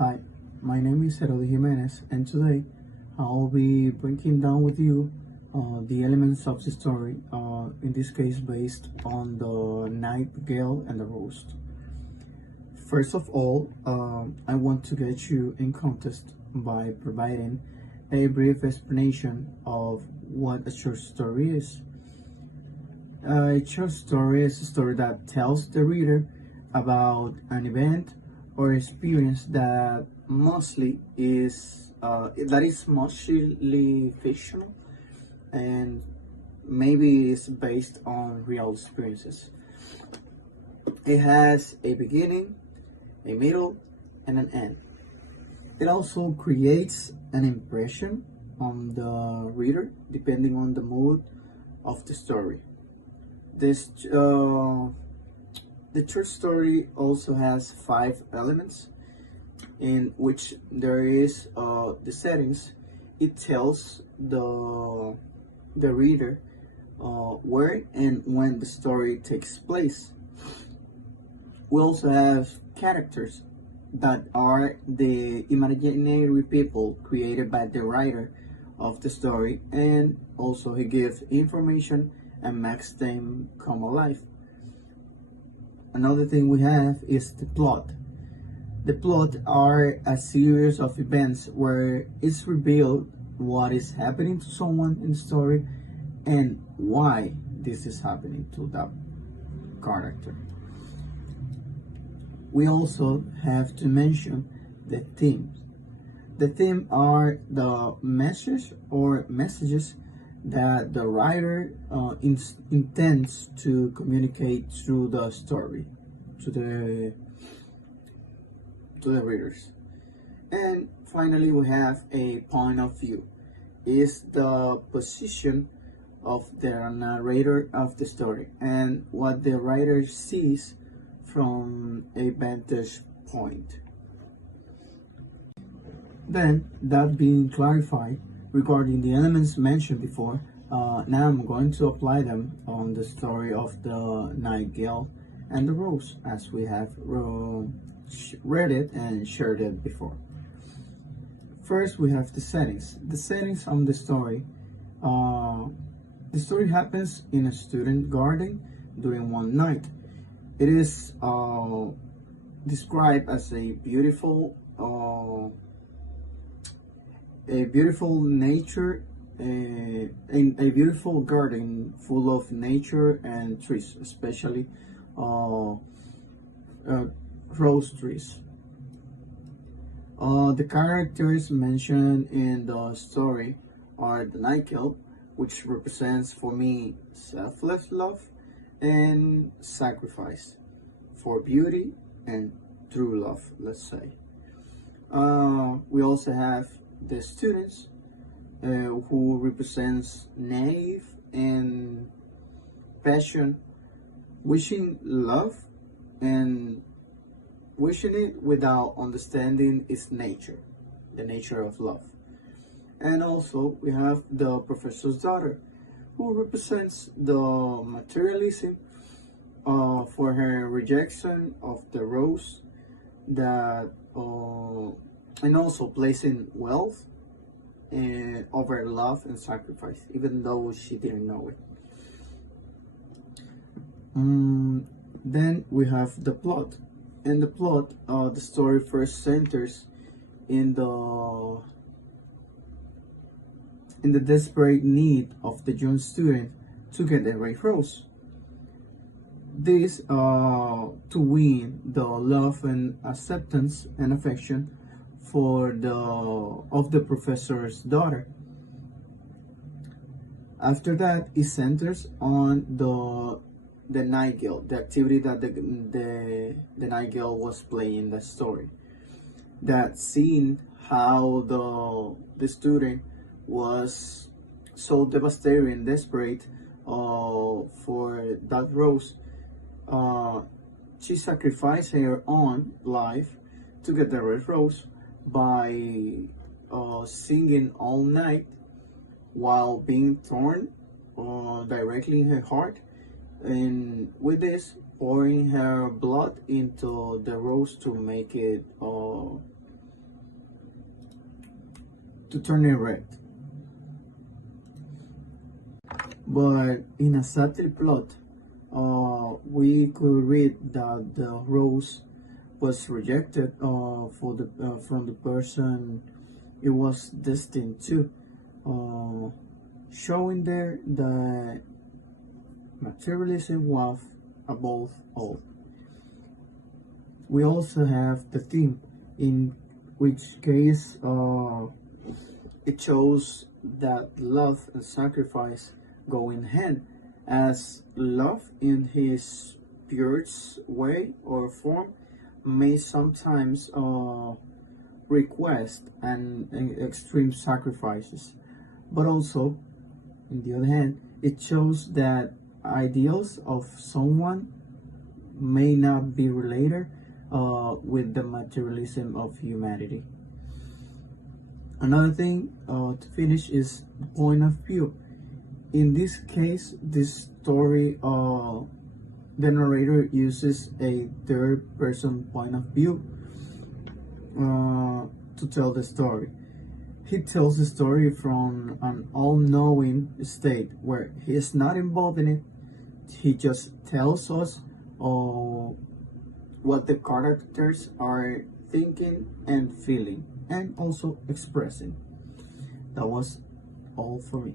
Hi, my name is Herody Jimenez, and today I'll be breaking down with you the elements of the story, in this case based on the Nightingale and the Rose. First of all, I want to get you in context by providing a brief explanation of what a short story is. A short story is a story that tells the reader about an event or experience that is mostly fictional and maybe is based on real experiences. It has a beginning, a middle, and an end. It also creates an impression on the reader depending on the mood of the story. This The short story also has 5 elements, in which there is the settings. It tells the reader where and when the story takes place. We also have characters that are the imaginary people created by the writer of the story, and also he gives information and makes them come alive. Another thing we have is the plot. The plot are a series of events where it's revealed what is happening to someone in the story and why this is happening to that character. We also have to mention the themes. The theme are the message or messages that the writer intends to communicate through the story to the readers. And finally, we have a point of view. Is the position of the narrator of the story and what the writer sees from a vantage point. Then, that being clarified regarding the elements mentioned before, now I'm going to apply them on the story of the Nightingale and the Rose, as we have read it and shared it before. First, we have the settings. The settings on the story. The story happens in a student garden during one night. It is described as a beautiful nature, a beautiful garden full of nature and trees, especially rose trees. The characters mentioned in the story are the Nightingale, which represents for me selfless love and sacrifice for beauty and true love, let's say. We also have the students, who represents naive and passion, wishing love and wishing it without understanding its nature, the nature of love. And also we have the professor's daughter, who represents the materialism for her rejection of the rose, that and also placing wealth over love and sacrifice, even though she didn't know it. Then we have the plot. In the plot, the story first centers in the desperate need of the young student to get a right rose. This to win the love and acceptance and affection of the professor's daughter. After that, it centers on the Nightingale, the activity that the Nightingale was playing in the story. That seeing how the student was so devastated and desperate for that rose, she sacrificed her own life to get the red rose by singing all night while being thorn directly in her heart, and with this pouring her blood into the rose to make it to turn it red. But in a satire plot, we could read that the Rose was rejected from the person it was destined to, showing there that materialism was above all. We also have the theme, in which case it shows that love and sacrifice go in hand, as love in his purest way or form may sometimes request and extreme sacrifices, but also, on the other hand, it shows that ideals of someone may not be related with the materialism of humanity. Another thing to finish is the point of view. In this case, this story, the narrator uses a third person point of view to tell the story. He tells the story from an all-knowing state where he is not involved in it. He just tells us what the characters are thinking and feeling and also expressing. That was all for me.